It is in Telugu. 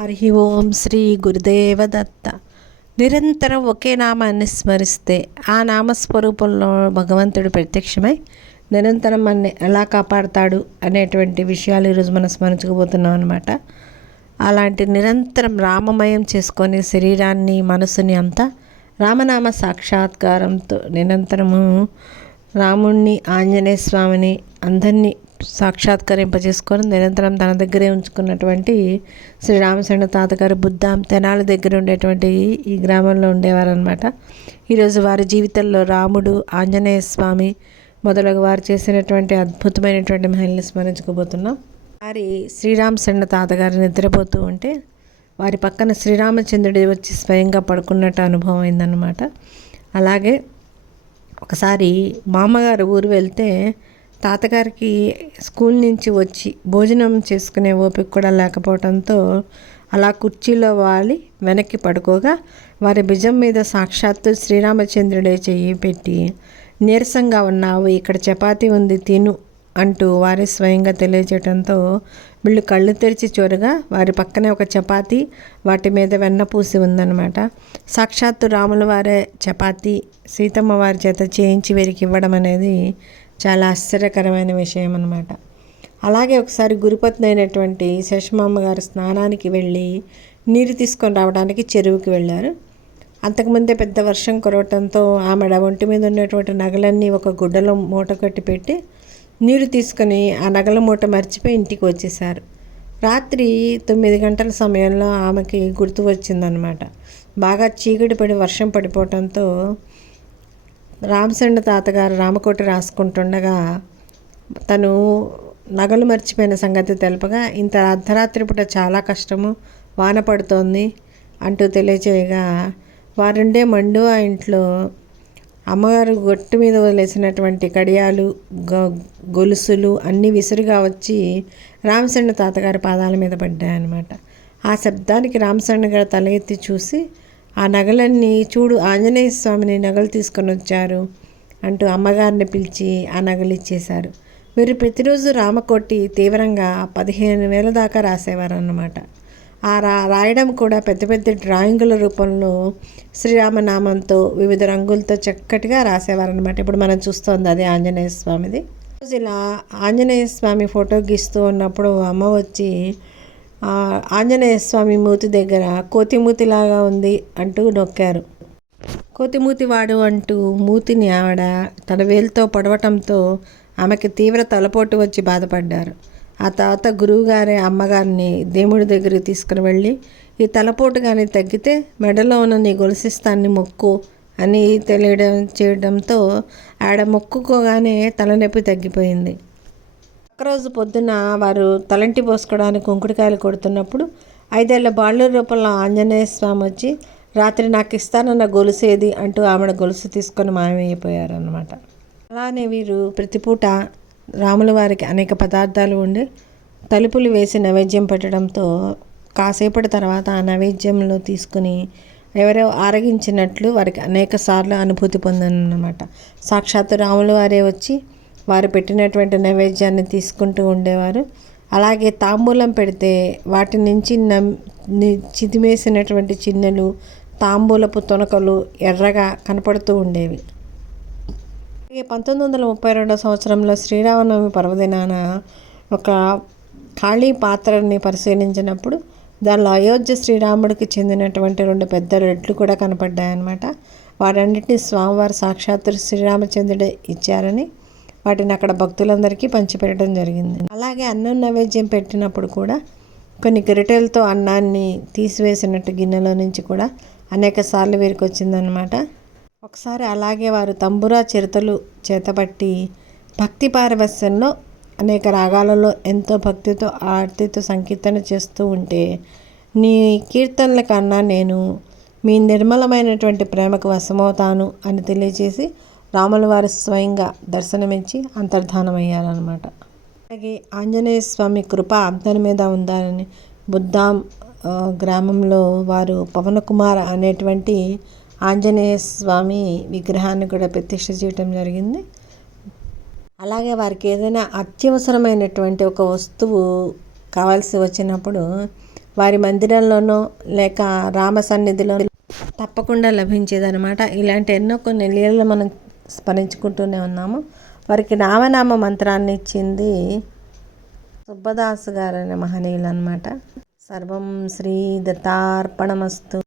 హరి ఓం శ్రీ గురుదేవ దత్త. నిరంతరం ఒకే నామాన్ని స్మరిస్తే ఆ నామస్వరూపంలో భగవంతుడు ప్రత్యక్షమై నిరంతరం మనని ఎలా కాపాడుతాడు అనేటువంటి విషయాలు ఈరోజు మనం స్మరించుకోబోతున్నాం అనమాట. అలాంటి నిరంతరం రామమయం చేసుకొని శరీరాన్ని మనసుని అంతా రామనామ సాక్షాత్కారంతో నిరంతరము రాముణ్ణి ఆంజనేయ స్వామిని అందరినీ సాక్షాత్కరింపజేసుకొని నిరంతరం తన దగ్గరే ఉంచుకున్నటువంటి శ్రీ రామచంద్ర తాతగారు బుద్ధాం తెనాలి దగ్గర ఉండేటువంటి ఈ గ్రామంలో ఉండేవారనమాట. ఈరోజు వారి జీవితంలో రాముడు, ఆంజనేయ స్వామి మొదలగు వారు చేసినటువంటి అద్భుతమైనటువంటి మహిళని స్మరించుకోబోతున్నాం. వారి శ్రీరామచంద్ర తాతగారు నిద్రపోతూ ఉంటే వారి పక్కన శ్రీరామచంద్రుడు వచ్చి స్వయంగా పడుకున్నట్టు అనుభవం అయిందనమాట. అలాగే ఒకసారి మామగారు ఊరు వెళ్తే తాతగారికి స్కూల్ నుంచి వచ్చి భోజనం చేసుకునే ఓపిక కూడా లేకపోవడంతో అలా కుర్చీలో వాలి వెనక్కి పడుకోగా వారి భుజం మీద సాక్షాత్తు శ్రీరామచంద్రుడే చెయ్యి పెట్టి, నీరసంగా ఉన్నావు, ఇక్కడ చపాతీ ఉంది తిను అంటూ వారి స్వయంగా తెలియజేయడంతో వీళ్ళు కళ్ళు తెరిచి చూడగా వారి పక్కనే ఒక చపాతీ, వాటి మీద వెన్న పూసి ఉందన్నమాట. సాక్షాత్తు రాముల వారే చపాతీ సీతమ్మ వారి చేత చేయించి వీరికి ఇవ్వడం అనేది చాలా ఆశ్చర్యకరమైన విషయం అన్నమాట. అలాగే ఒకసారి గురుపత్ని అయినటువంటి శేషమామ గారు స్నానానికి వెళ్ళి నీరు తీసుకొని రావడానికి చెరువుకి వెళ్ళారు. అంతకుముందే పెద్ద వర్షం కురవటంతో ఆమె ఒంటి మీద ఉన్నటువంటి నగలన్నీ ఒక గుడ్డలో మూట కట్టి పెట్టి నీరు తీసుకొని ఆ నగల మూట మర్చిపోయి ఇంటికి వచ్చేసారు. రాత్రి 9 గంటల సమయంలో ఆమెకి గుర్తు వచ్చిందనమాట. బాగా చీకటి పడి వర్షం పడిపోవటంతో రామచంద్ర తాతగారు రామకోటి రాసుకుంటుండగా తను నగలు మర్చిపోయిన సంగతి తెలపగా, ఇంత అర్ధరాత్రి పూట చాలా కష్టము, వాన పడుతోంది అంటూ తెలియచేయగా వారుండే మండు ఆ ఇంట్లో అమ్మగారు గొట్టు మీద వదిలేసినటువంటి కడియాలు, గొలుసులు అన్నీ విసురుగా వచ్చి రామచంద్ర తాతగారి పాదాల మీద పడ్డాయన్నమాట. ఆ శబ్దానికి రామచంద్ర గారు తల ఎత్తి చూసి, ఆ నగలన్నీ చూడు, ఆంజనేయ స్వామిని నగలు తీసుకొని వచ్చారు అంటూ అమ్మగారిని పిలిచి ఆ నగలు ఇచ్చేశారు. వీరు ప్రతిరోజు రామకోటి తీవ్రంగా 15,000 దాకా రాసేవారు అన్నమాట. ఆ రాయడం కూడా పెద్ద పెద్ద డ్రాయింగుల రూపంలో శ్రీరామనామంతో వివిధ రంగులతో చక్కటిగా రాసేవారనమాట. ఇప్పుడు మనం చూస్తోంది అదే ఆంజనేయ స్వామిది. రోజు ఇలా ఆంజనేయ స్వామి ఫోటో గీస్తూ ఉన్నప్పుడు అమ్మ వచ్చి ఆంజనేయ స్వామి మూతి దగ్గర కోతిమూతిలాగా ఉంది అంటూ నొక్కారు. కోతిమూతి వాడు అంటూ మూతిని ఆవిడ తన వేలుతో పొడవటంతో ఆమెకి తీవ్ర తలపోటు వచ్చి బాధపడ్డారు. ఆ తర్వాత గురువుగారే అమ్మగారిని దేవుడి దగ్గరికి తీసుకుని వెళ్ళి, ఈ తలపోటు కానీ తగ్గితే మెడలో ఉన్న నీ గొలుసిస్తాన్ని మొక్కు అని చేయడంతో ఆడ మొక్కుకోగానే తలనొప్పి తగ్గిపోయింది. ఒకరోజు పొద్దున వారు తలంటి పోసుకోవడానికి కుంకుడికాయలు కొడుతున్నప్పుడు 5 ఏళ్ల బాలుర రూపంలో ఆంజనేయ స్వామి వచ్చి, రాత్రి నాకు ఇస్తానన్న గొలుసేది అంటూ ఆమె గొలుసు తీసుకొని మాయమైపోయారు అన్నమాట. అలానే వీరు ప్రతిపూట రాముల వారికి అనేక పదార్థాలు ఉండి తలుపులు వేసి నైవేద్యం పెట్టడంతో కాసేపటి తర్వాత ఆ నైవేద్యంలో తీసుకుని ఎవరో ఆరగించినట్లు వారికి అనేక సార్లు అనుభూతి పొందనమాట. సాక్షాత్తు రాముల వారే వచ్చి వారు పెట్టినటువంటి నైవేద్యాన్ని తీసుకుంటూ ఉండేవారు. అలాగే తాంబూలం పెడితే వాటి నుంచి చిదిమేసినటువంటి చిన్నెలు, తాంబూలపు తొనకలు ఎర్రగా కనపడుతూ ఉండేవి. 1932 సంవత్సరంలో శ్రీరామనవమి పర్వదినాన ఒక ఖాళీ పాత్రని పరిశీలించినప్పుడు దానిలో అయోధ్య శ్రీరాముడికి చెందినటువంటి 2 పెద్ద రెడ్లు కూడా కనపడ్డాయన్నమాట. వాటన్నిటిని స్వామివారు సాక్షాత్తు శ్రీరామచంద్రుడే ఇచ్చారని వాటిని అక్కడ భక్తులందరికీ పంచిపెట్టడం జరిగింది. అలాగే అన్నం నైవేద్యం పెట్టినప్పుడు కూడా కొన్ని గరిటెలతో అన్నాన్ని తీసివేసినట్టు గిన్నెలో నుంచి కూడా అనేక సార్లు వీరికి వచ్చిందనమాట. ఒకసారి అలాగే వారు తంబురా చిరుతలు చేతబట్టి భక్తి పారవస్యంలో అనేక రాగాలలో ఎంతో భక్తితో ఆర్తితో సంకీర్తన చేస్తూ ఉంటే, నీ కీర్తనల కన్నా నేను మీ నిర్మలమైనటువంటి ప్రేమకు వశమవుతాను అని తెలియజేసి రాముల వారు స్వయంగా దర్శనమిచ్చి అంతర్ధానమయ్యారనమాట. అలాగే ఆంజనేయ స్వామి కృప అందరి మీద ఉండాలని బుద్ధాం గ్రామంలో వారు పవనకుమార్ అనేటువంటి ఆంజనేయ స్వామి విగ్రహాన్ని కూడా ప్రతిష్ఠ చేయడం జరిగింది. అలాగే వారికి ఏదైనా అత్యవసరమైనటువంటి ఒక వస్తువు కావాల్సి వచ్చినప్పుడు వారి మందిరంలోనో లేక రామ సన్నిధిలో తప్పకుండా లభించేదనమాట. ఇలాంటి ఎన్నో కొన్ని లీలలు మనం స్మరించుకుంటూనే ఉన్నాము. వారికి రామనామ మంత్రాన్ని ఇచ్చింది సుబ్బదాసు గారు అనే మహనీయులు అనమాట. సర్వం శ్రీ దత్తార్పణమస్తు.